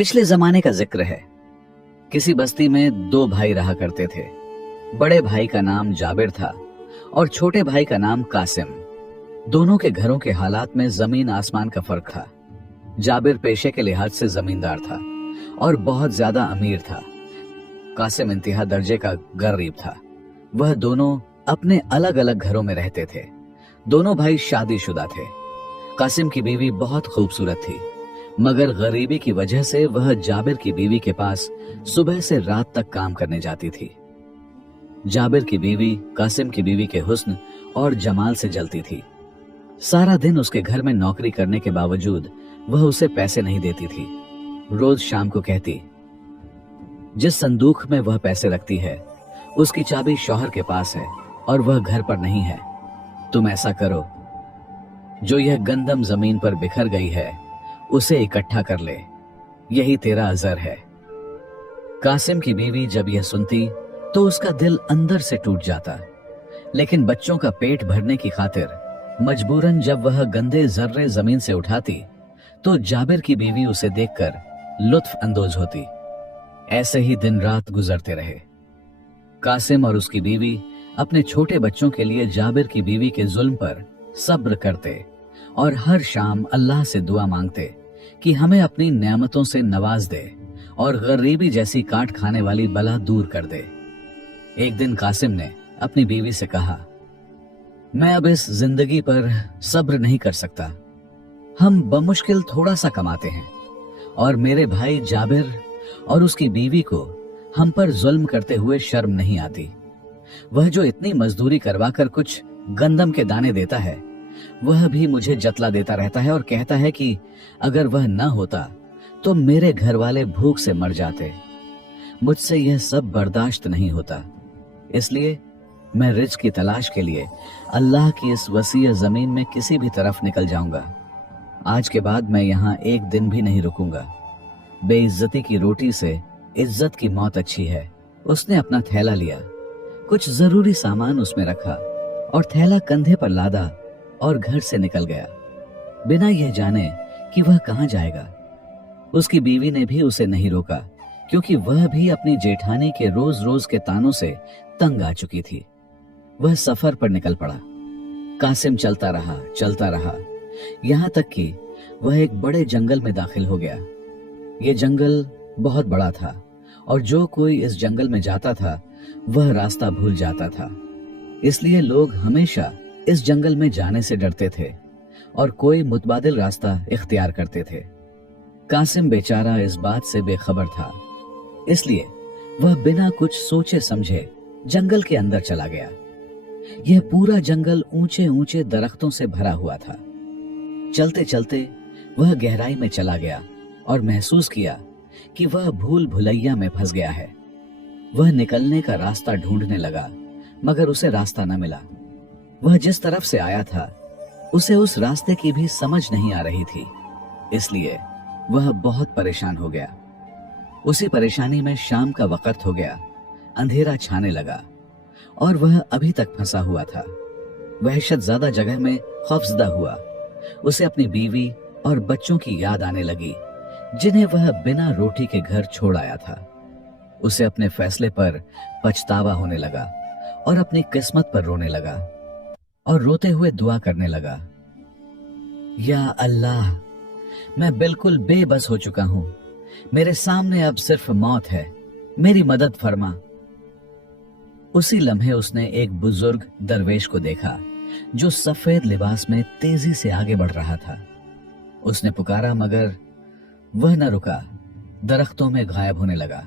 पिछले जमाने का जिक्र है। किसी बस्ती में दो भाई रहा करते थे। बड़े भाई का नाम जाबिर था और छोटे भाई का नाम कासिम। दोनों के घरों के हालात में जमीन आसमान का फर्क था। जाबिर पेशे के लिहाज से जमींदार था और बहुत ज्यादा अमीर था। कासिम इंतहा दर्जे का गरीब था। वह दोनों अपने अलग अलग घरों में रहते थे। दोनों भाई शादीशुदा थे। कासिम की बीवी बहुत खूबसूरत थी, मगर गरीबी की वजह से वह जाबिर की बीवी के पास सुबह से रात तक काम करने जाती थी। जाबिर की बीवी कासिम की बीवी के हुस्न और जमाल से जलती थी। सारा दिन उसके घर में नौकरी करने के बावजूद वह उसे पैसे नहीं देती थी। रोज शाम को कहती, जिस संदूक में वह पैसे रखती है उसकी चाबी शौहर के पास है और वह घर पर नहीं है। तुम ऐसा करो, जो यह गंदम जमीन पर बिखर गई है उसे इकट्ठा कर ले, यही तेरा अजर है। कासिम की बीवी जब यह सुनती तो उसका दिल अंदर से टूट जाता, लेकिन बच्चों का पेट भरने की खातिर मजबूरन जब वह गंदे जर्रे जमीन से उठाती तो जाबिर की बीवी उसे देखकर लुत्फ अंदोज होती। ऐसे ही दिन रात गुजरते रहे। कासिम और उसकी बीवी अपने छोटे बच्चों के लिए जाबिर की बीवी के जुल्म पर सब्र करते और हर शाम अल्लाह से दुआ मांगते कि हमें अपनी नेमतों से नवाज दे और गरीबी जैसी काट खाने वाली बला दूर कर दे। एक दिन कासिम ने अपनी बीवी से कहा, मैं अब इस जिंदगी पर सब्र नहीं कर सकता। हम बमुश्किल थोड़ा सा कमाते हैं और मेरे भाई जाबिर और उसकी बीवी को हम पर जुल्म करते हुए शर्म नहीं आती। वह जो इतनी मजदूरी करवाकर कुछ गंदम के दाने देता है, वह भी मुझे जतला देता रहता है और कहता है कि अगर वह न होता तो मेरे घर वाले भूख से मर जाते। मुझसे यह सब बर्दाश्त नहीं होता, इसलिए मैं रिज़्क़ की तलाश के लिए अल्लाह की इस वसीय जमीन में किसी भी तरफ निकल जाऊंगा। आज के बाद मैं यहाँ एक दिन भी नहीं रुकूंगा। बेइज्जती की रोटी से इज्जत की मौत अच्छी है। उसने अपना थैला लिया, कुछ जरूरी सामान उसमें रखा और थैला कंधे पर लादा और घर से निकल गया, बिना यह जाने कि वह कहां जाएगा। उसकी बीवी ने भी उसे नहीं रोका, क्योंकि वह भी अपनी जेठानी के रोज रोज के तानों से तंग आ चुकी थी। वह सफर पर निकल पड़ा। कासिम चलता रहा, यहां तक कि वह एक बड़े जंगल में दाखिल हो गया। यह जंगल बहुत बड़ा था और जो कोई इस जंगल में जाता था वह रास्ता भूल जाता था। इसलिए लोग हमेशा इस जंगल में जाने से डरते थे और कोई मुतबादिल रास्ता इख्तियार करते थे। कासिम बेचारा इस बात से बेखबर था, इसलिए वह बिना कुछ सोचे समझे जंगल के अंदर चला गया। यह पूरा जंगल ऊंचे ऊंचे दरख्तों से भरा हुआ था। चलते चलते वह गहराई में चला गया और महसूस किया कि वह भूल भुलैया में फंस गया है। वह निकलने का रास्ता ढूंढने लगा, मगर उसे रास्ता न मिला। वह जिस तरफ से आया था उसे उस रास्ते की भी समझ नहीं आ रही थी, इसलिए वह बहुत परेशान हो गया। उसी परेशानी में शाम का वक्त हो गया, अंधेरा छाने लगा और वह अभी तक फंसा हुआ था। वहशत ज्यादा जगह में खौफजदा हुआ। उसे अपनी बीवी और बच्चों की याद आने लगी, जिन्हें वह बिना रोटी के घर छोड़ आया था। उसे अपने फैसले पर पछतावा होने लगा और अपनी किस्मत पर रोने लगा और रोते हुए दुआ करने लगा, या अल्लाह, मैं बिल्कुल बेबस हो चुका हूं। मेरे सामने अब सिर्फ मौत है, मेरी मदद फरमा। उसी लम्हे उसने एक बुजुर्ग दरवेश को देखा जो सफेद लिबास में तेजी से आगे बढ़ रहा था। उसने पुकारा, मगर वह न रुका, दरख्तों में गायब होने लगा।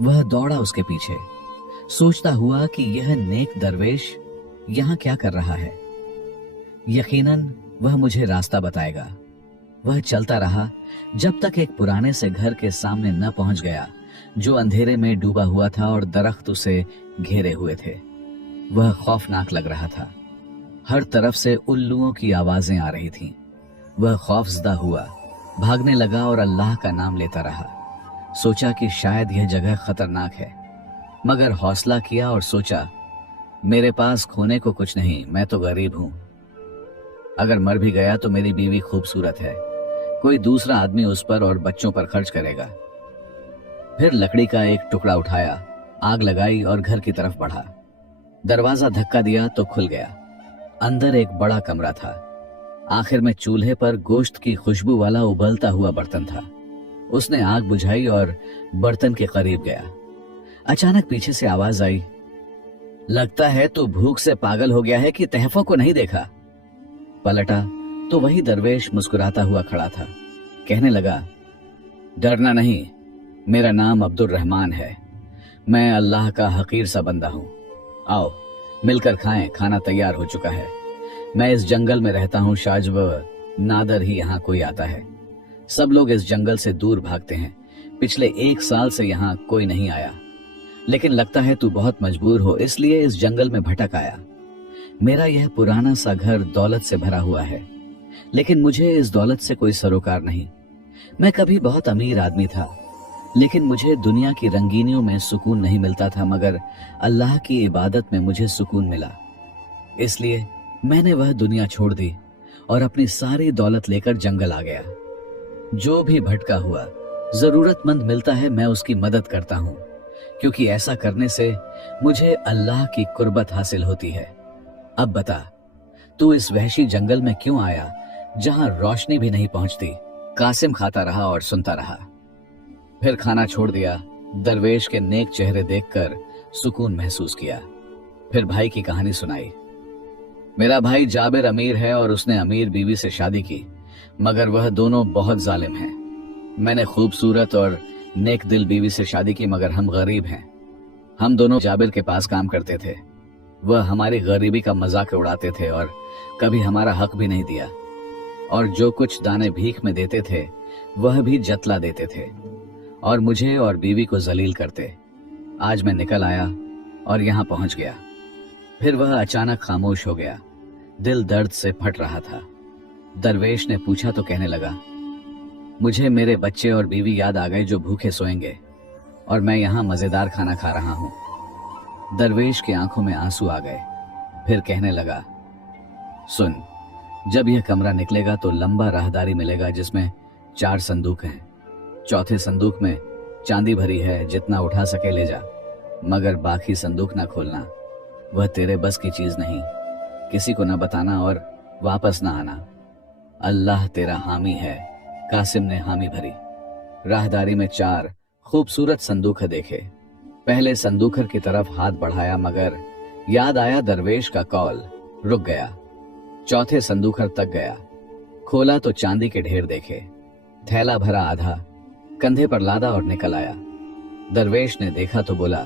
वह दौड़ा उसके पीछे, सोचता हुआ कि यह नेक दरवेश यहां क्या कर रहा है। यकीनन वह मुझे रास्ता बताएगा। वह चलता रहा जब तक एक पुराने से घर के सामने न पहुंच गया, जो अंधेरे में डूबा हुआ था और दरख्त उसे घेरे हुए थे। वह खौफनाक लग रहा था। हर तरफ से उल्लुओं की आवाजें आ रही थीं। वह खौफजदा हुआ, भागने लगा और अल्लाह का नाम लेता रहा। सोचा कि शायद यह जगह खतरनाक है, मगर हौसला किया और सोचा, मेरे पास खोने को कुछ नहीं, मैं तो गरीब हूं। अगर मर भी गया तो मेरी बीवी खूबसूरत है, कोई दूसरा आदमी उस पर और बच्चों पर खर्च करेगा। फिर लकड़ी का एक टुकड़ा उठाया, आग लगाई और घर की तरफ बढ़ा। दरवाजा धक्का दिया तो खुल गया। अंदर एक बड़ा कमरा था। आखिर में चूल्हे पर गोश्त की खुशबू वाला उबलता हुआ बर्तन था। उसने आग बुझाई और बर्तन के करीब गया। अचानक पीछे से आवाज आई, लगता है तू भूख से पागल हो गया है कि तहफों को नहीं देखा। पलटा तो वही दरवेश मुस्कुराता हुआ खड़ा था। कहने लगा, डरना नहीं, मेरा नाम अब्दुल रहमान है। मैं अल्लाह का हकीर सा बंदा हूं। आओ मिलकर खाएं, खाना तैयार हो चुका है। मैं इस जंगल में रहता हूं, शाजब नादर ही यहाँ कोई आता है। सब लोग इस जंगल से दूर भागते हैं। पिछले 1 साल से यहाँ कोई नहीं आया, लेकिन लगता है तू बहुत मजबूर हो, इसलिए इस जंगल में भटक आया। मेरा यह पुराना सा घर दौलत से भरा हुआ है, लेकिन मुझे इस दौलत से कोई सरोकार नहीं। मैं कभी बहुत अमीर आदमी था, लेकिन मुझे दुनिया की रंगीनियों में सुकून नहीं मिलता था, मगर अल्लाह की इबादत में मुझे सुकून मिला। इसलिए मैंने वह दुनिया छोड़ दी और अपनी सारी दौलत लेकर जंगल आ गया। जो भी भटका हुआ जरूरतमंद मिलता है, मैं उसकी मदद करता हूं, क्योंकि ऐसा करने से मुझे अल्लाह की कुर्बत हासिल होती है। अब बता, तू इस वहशी जंगल में क्यों आया जहां रोशनी भी नहीं पहुंचती? कासिम खाता रहा और सुनता रहा। फिर खाना छोड़ दिया। दरवेश के नेक चेहरे देखकर सुकून महसूस किया। फिर भाई की कहानी सुनाई। मेरा भाई जाबिर अमीर है और उसने अमीर बीवी से शादी की, मगर वह दोनों बहुत जालिम हैं। मैंने खूबसूरत और नेक दिल बीवी से शादी की, मगर हम गरीब हैं। हम दोनों जाबिर के पास काम करते थे। वह हमारी गरीबी का मजाक उड़ाते थे और कभी हमारा हक भी नहीं दिया, और जो कुछ दाने भीख में देते थे वह भी जतला देते थे और मुझे और बीवी को जलील करते। आज मैं निकल आया और यहाँ पहुंच गया। फिर वह अचानक खामोश हो गया। दिल दर्द से फट रहा था। दरवेश ने पूछा तो कहने लगा, मुझे मेरे बच्चे और बीवी याद आ गए जो भूखे सोएंगे, और मैं यहाँ मजेदार खाना खा रहा हूँ। दरवेश की आंखों में आंसू आ गए। फिर कहने लगा, सुन, जब यह कमरा निकलेगा तो लंबा राहदारी मिलेगा जिसमें 4 संदूक हैं। चौथे संदूक में चांदी भरी है, जितना उठा सके ले जा, मगर बाकी संदूक ना खोलना। वह तेरे बस की चीज नहीं। किसी को ना बताना और वापस ना आना। अल्लाह तेरा हामी है। कासिम ने हामी भरी। राहदारी में 4 खूबसूरत संदूक देखे। पहले संदूखर की तरफ हाथ बढ़ाया, मगर याद आया दरवेश का कौल, रुक गया। चौथे संदूखर तक गया। खोला तो चांदी के ढेर देखे। थैला भरा आधा, कंधे पर लादा और निकल आया। दरवेश ने देखा तो बोला,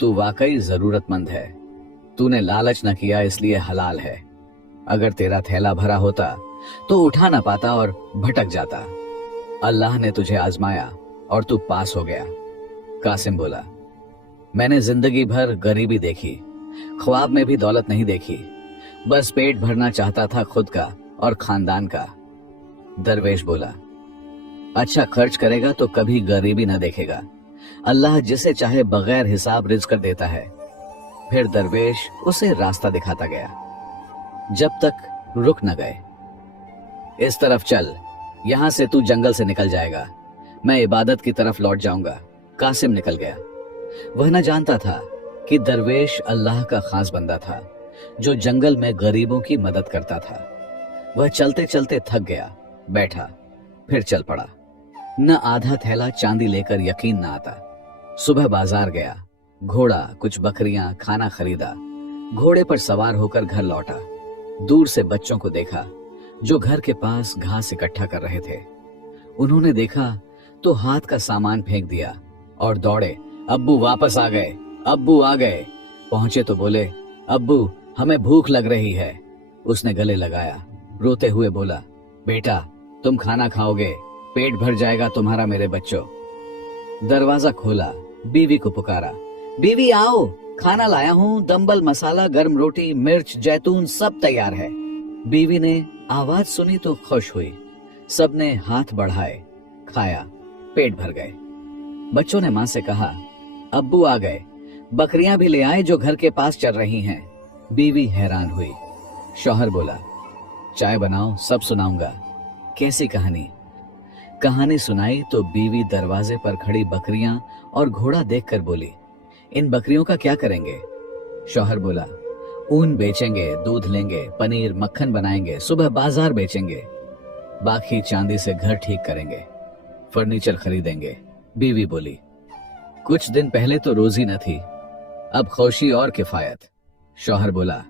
तू वाकई जरूरतमंद है। तूने लालच न किया, इसलिए हलाल है। अगर तेरा थैला भरा होता तो उठा ना पाता और भटक जाता। अल्लाह ने तुझे आजमाया और तू पास हो गया। कासिम बोला, मैंने जिंदगी भर गरीबी देखी, ख्वाब में भी दौलत नहीं देखी। बस पेट भरना चाहता था खुद का और खानदान का। दरवेश बोला, अच्छा खर्च करेगा तो कभी गरीबी न देखेगा। अल्लाह जिसे चाहे बगैर हिसाब रिज़्क देता है। फिर दरवेश उसे रास्ता दिखाता गया, जब तक रुक न गए। इस तरफ चल, यहां से तू जंगल से निकल जाएगा। मैं इबादत की तरफ लौट जाऊंगा। कासिम निकल गया। वह न जानता था कि दरवेश अल्लाह का खास बंदा था, जो जंगल में गरीबों की मदद करता था। वह चलते चलते थक गया, बैठा, फिर चल पड़ा। न आधा थैला चांदी लेकर यकीन न आता। सुबह बाजार गया, घोड़ा, कुछ बकरियां, खाना खरीदा। घोड़े पर सवार होकर घर लौटा। दूर से बच्चों को देखा जो घर के पास घास इकट्ठा कर रहे थे। उन्होंने देखा तो हाथ का सामान फेंक दिया और दौड़े, अब्बू वापस आ गए, अब्बू आ गए। पहुंचे तो बोले, अब्बू हमें भूख लग रही है। उसने गले लगाया, रोते हुए बोला, बेटा तुम खाना खाओगे, पेट भर जाएगा तुम्हारा मेरे बच्चों। दरवाजा खोला, बीवी को पुकारा, बीवी आओ, खाना लाया हूँ, दम्बल, मसाला, गर्म रोटी, मिर्च, जैतून सब तैयार है। बीवी ने आवाज सुनी तो खुश हुई। सबने हाथ बढ़ाए, खाया, पेट भर गए। बच्चों ने मां से कहा, अब्बू आ गए, बकरियां भी ले आए जो घर के पास चल रही हैं। बीवी हैरान हुई। शौहर बोला, चाय बनाओ, सब सुनाऊंगा। कैसी कहानी? कहानी सुनाई तो बीवी दरवाजे पर खड़ी बकरियां और घोड़ा देखकर बोली, इन बकरियों का क्या करेंगे? शौहर बोला, ऊन बेचेंगे, दूध लेंगे, पनीर मक्खन बनाएंगे, सुबह बाजार बेचेंगे, बाकी चांदी से घर ठीक करेंगे, फर्नीचर खरीदेंगे। बीवी बोली, कुछ दिन पहले तो रोजी न थी, अब खौशी और किफायत। शौहर बोला,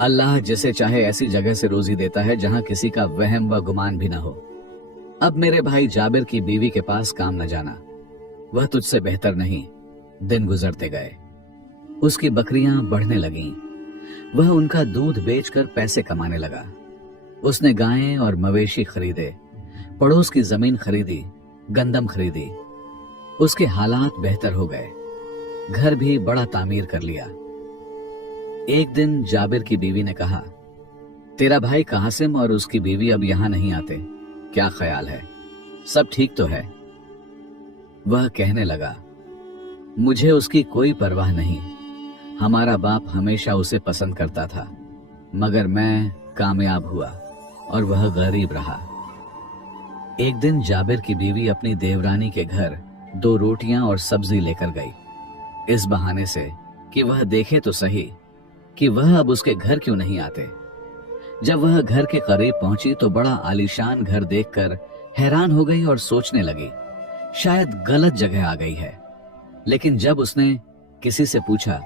अल्लाह जिसे चाहे ऐसी जगह से रोजी देता है जहां किसी का वहम व गुमान भी ना हो। अब मेरे भाई जाबिर की बीवी के पास काम न जाना, वह तुझसे बेहतर नहीं। दिन गुजरते गए, उसकी बकरियां बढ़ने लगीं, वह उनका दूध बेचकर पैसे कमाने लगा। उसने गायें और मवेशी खरीदे, पड़ोस की जमीन खरीदी, गंदम खरीदी। उसके हालात बेहतर हो गए, घर भी बड़ा तामीर कर लिया। एक दिन जाबिर की बीवी ने कहा, तेरा भाई कासिम और उसकी बीवी अब यहां नहीं आते, क्या ख्याल है? सब ठीक तो है? वह कहने लगा, मुझे उसकी कोई परवाह नहीं, हमारा बाप हमेशा उसे पसंद करता था, मगर मैं कामयाब हुआ और वह गरीब रहा। एक दिन जाबिर की बीवी अपनी देवरानी के घर 2 रोटियां और सब्जी लेकर गई, इस बहाने से कि वह देखे तो सही कि वह अब उसके घर क्यों नहीं आते। जब वह घर के करीब पहुंची तो बड़ा आलीशान घर देखकर हैरान हो गई और सोचने लगी, शायद गलत जगह आ गई है। लेकिन जब उसने किसी से पूछा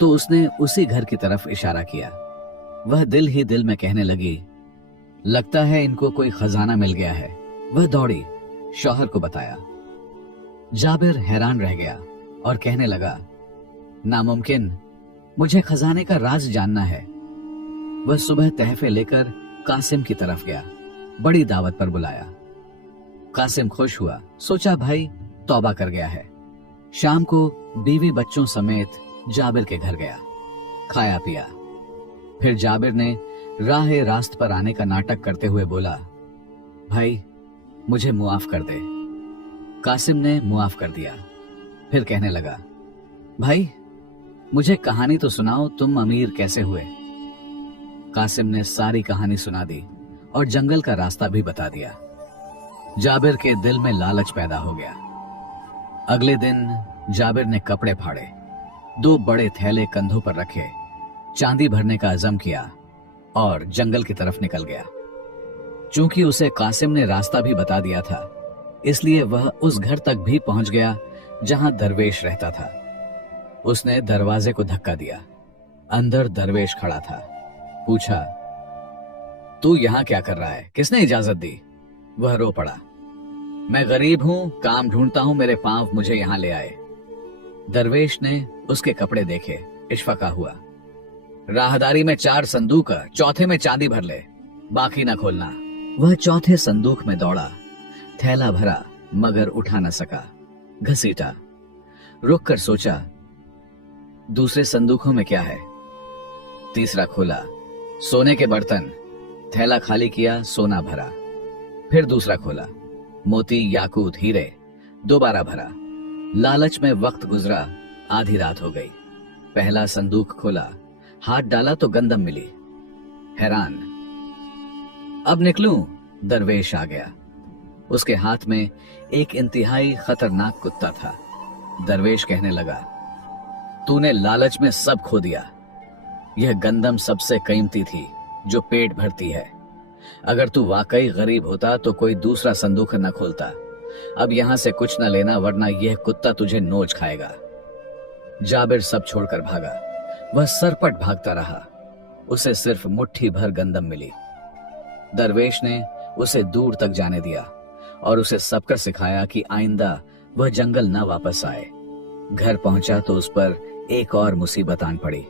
तो उसने उसी घर की तरफ इशारा किया। वह दिल ही दिल में कहने लगी, लगता है इनको कोई खजाना मिल गया है। वह दौड़ी, शौहर को बताया। जाबिर हैरान रह गया और कहने लगा, नामुमकिन, मुझे खजाने का राज जानना है। वह सुबह तहफे लेकर कासिम की तरफ गया, बड़ी दावत पर बुलाया। कासिम खुश हुआ, सोचा भाई तौबा कर गया है। शाम को बीवी बच्चों समेत जाबिर के घर गया, खाया पिया। फिर जाबिर ने राह रास्त पर आने का नाटक करते हुए बोला, भाई मुझे मुआफ कर दे। कासिम ने मुआफ कर दिया। फिर कहने लगा, भाई मुझे कहानी तो सुनाओ, तुम अमीर कैसे हुए? कासिम ने सारी कहानी सुना दी और जंगल का रास्ता भी बता दिया। जाबिर के दिल में लालच पैदा हो गया। अगले दिन जाबिर ने कपड़े फाड़े, 2 बड़े थैले कंधों पर रखे, चांदी भरने का अज़म किया और जंगल की तरफ निकल गया। चूंकि उसे कासिम ने रास्ता भी बता दिया था, इसलिए वह उस घर तक भी पहुंच गया जहां दरवेश रहता था। उसने दरवाजे को धक्का दिया। अंदर दरवेश खड़ा था। पूछा, तू यहां क्या कर रहा है? किसने इजाजत दी? वह रो पड़ा, मैं गरीब हूं, काम ढूंढता हूं, मेरे पांव मुझे यहां ले आए। दरवेश ने उसके कपड़े देखे, इश्फका हुआ। राहदारी में 4 संदूक, चौथे में चांदी भर ले, बाकी ना खोलना। वह चौथे संदूक में दौड़ा, थैला भरा मगर उठा न सका, घसीटा। रुक कर सोचा, दूसरे संदूकों में क्या है? तीसरा खोला, सोने के बर्तन, थैला खाली किया, सोना भरा। फिर दूसरा खोला, मोती, याकूत, हीरे, दोबारा भरा। लालच में वक्त गुजरा, आधी रात हो गई। पहला संदूक खोला, हाथ डाला तो गंदम मिली। हैरान, अब निकलूं? दरवेश आ गया। उसके हाथ में एक इंतहाई खतरनाक कुत्ता था। दरवेश कहने लगा, तूने लालच में सब खो दिया। यह गंदम सबसे कीमती थी जो पेट भरती है। अगर तू वाकई गरीब होता तो कोई दूसरा संदूक न खोलता। अब यहां से कुछ न लेना, वरना यह कुत्ता तुझे नोच खाएगा। जाबिर सब छोड़कर भागा। वह सरपट भागता रहा। उसे सिर्फ मुट्ठी भर गंदम मिली। दरवेश ने उसे दूर तक जाने दिया और उसे सबकर सिखाया कि आइंदा वह जंगल न वापस आए। घर पहुंचा तो उस पर एक और मुसीबत आन पड़ी।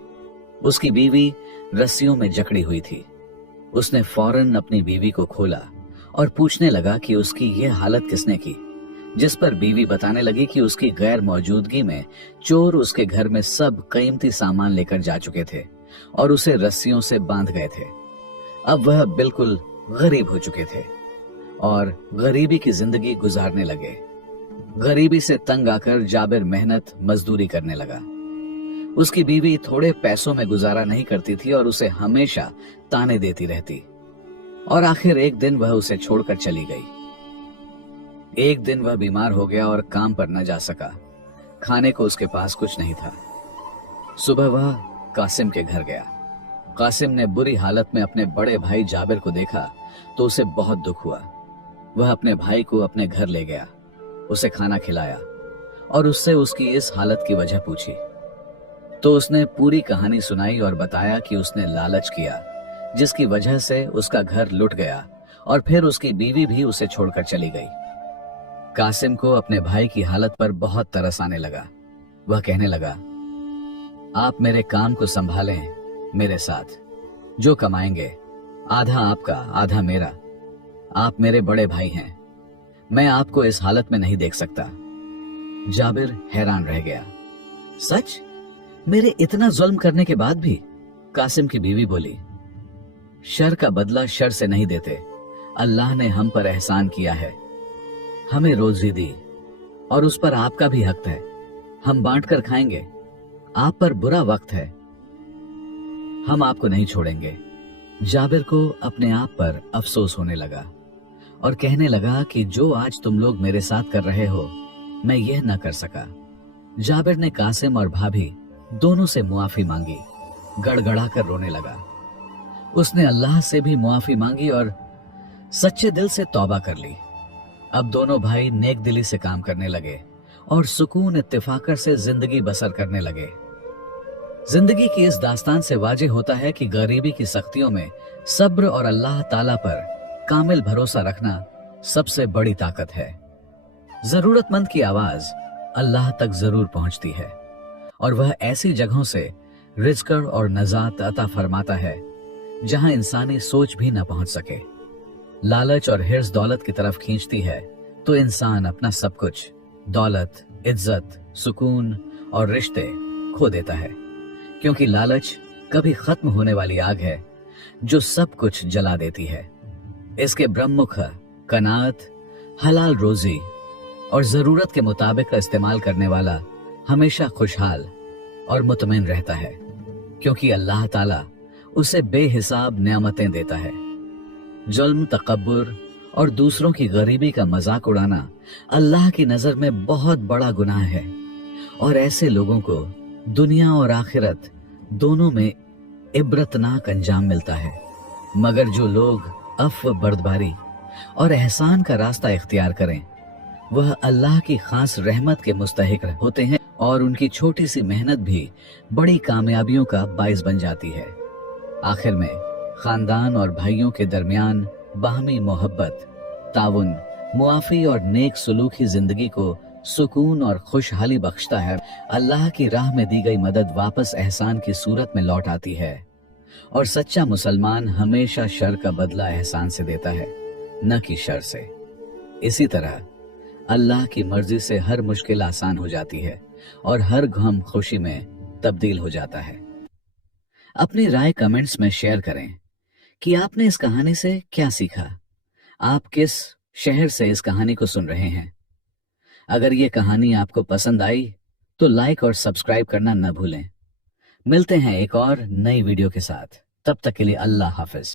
उसकी बीवी रस्सियों में जकड़ी हुई थी। उसने फौरन अपनी बीवी को खोला और पूछने लगा कि उसकी यह हालत किसने की, जिस पर बीवी बताने लगी कि उसकी गैर मौजूदगी में चोर उसके घर में सब कीमती सामान लेकर जा चुके थे और उसे रस्सियों से बांध गए थे। अब वह बिल्कुल गरीब हो चुके थे और गरीबी की जिंदगी गुजारने लगे। गरीबी से तंग आकर जाबिर मेहनत मजदूरी करने लगा। उसकी बीवी थोड़े पैसों में गुजारा नहीं करती थी और उसे हमेशा ताने देती रहती। और आखिर एक दिन वह उसे छोड़कर चली गई। एक दिन वह बीमार हो गया और काम पर न जा सका। खाने को उसके पास कुछ नहीं था। सुबह वह कासिम के घर गया। कासिम ने बुरी हालत में अपने बड़े भाई जाबिर को देखा तो उसे बहुत दुख हुआ। वह अपने भाई को अपने घर ले गया, उसे खाना खिलाया और उससे उसकी इस हालत की वजह पूछी। तो उसने पूरी कहानी सुनाई और बताया कि उसने लालच किया, जिसकी वजह से उसका घर लुट गया और फिर उसकी बीवी भी उसे छोड़कर चली गई। कासिम को अपने भाई की हालत पर बहुत तरस आने लगा। वह कहने लगा, आप मेरे काम को संभालें मेरे साथ। जो कमाएंगे आधा आपका आधा मेरा। आप मेरे बड़े भाई हैं, मैं आपको इस हालत में नहीं देख सकता। जाबिर हैरान रह गया। सच? मेरे इतना जुल्म करने के बाद भी? कासिम की बीवी बोली, शर का बदला शर से नहीं देते। अल्लाह ने हम पर एहसान किया है, हमें रोजी दी और उस पर आपका भी हक है। हम बांट कर खाएंगे। आप पर बुरा वक्त है, हम आपको नहीं छोड़ेंगे। जाबिर को अपने आप पर अफसोस होने लगा और कहने लगा कि जो आज तुम लोग मेरे साथ कर रहे हो, मैं यह न कर सका। जाबिर ने कासिम और भाभी दोनों से मुआफी मांगी, गड़गड़ा कर रोने लगा। उसने अल्लाह से भी मुआफी मांगी और सच्चे दिल से तौबा कर ली। अब दोनों भाई नेक दिली से काम करने लगे और सुकून इत्तेफाकर से जिंदगी बसर करने लगे। जिंदगी की इस दास्तान से वाजे होता है कि गरीबी की सख्तियों में सब्र और अल्लाह ताला पर कामिल भरोसा रखना सबसे बड़ी ताकत है। जरूरतमंद की आवाज अल्लाह तक जरूर पहुंचती है और वह ऐसी जगहों से रिज़्क़ और नजात अता फरमाता है जहां इंसानी सोच भी न पहुंच सके। लालच और हिर्स दौलत की तरफ खींचती है तो इंसान अपना सब कुछ, दौलत, इज्जत, सुकून और रिश्ते खो देता है, क्योंकि लालच कभी खत्म होने वाली आग है जो सब कुछ जला देती है। इसके ब्रह्मुख कनात, हलाल रोजी और जरूरत के मुताबिक का इस्तेमाल करने वाला हमेशा खुशहाल और मुतमईन रहता है, क्योंकि अल्लाह ताला उसे बेहिसाब नेमतें देता है। जुल्म, तकब्बुर और दूसरों की गरीबी का मजाक उड़ाना अल्लाह की नजर में बहुत बड़ा गुनाह है और ऐसे लोगों को दुनिया और आखिरत दोनों में इबरतनाक अंजाम मिलता है। मगर जो लोग अफ़्व, बर्दबारी और एहसान का रास्ता इख्तियार करें, वह अल्लाह की खास रहमत के मुस्तहिक होते हैं और उनकी छोटी सी मेहनत भी बड़ी कामयाबियों का बाइस बन जाती है। आखिर में खानदान और भाइयों के दरमियान बाहमी मोहब्बत, ताउन, मुआफी और नेक सलूकी जिंदगी को सुकून और खुशहाली बख्शता है। अल्लाह की राह में दी गई मदद वापस एहसान की सूरत में लौट आती है और सच्चा मुसलमान हमेशा शर का बदला एहसान से देता है, न कि शर से। इसी तरह अल्लाह की मर्जी से हर मुश्किल आसान हो जाती है और हर गम खुशी में तब्दील हो जाता है। अपनी राय कमेंट्स में शेयर करें कि आपने इस कहानी से क्या सीखा। आप किस शहर से इस कहानी को सुन रहे हैं? अगर ये कहानी आपको पसंद आई तो लाइक और सब्सक्राइब करना न भूलें। मिलते हैं एक और नई वीडियो के साथ। तब तक के लिए अल्लाह हाफिज।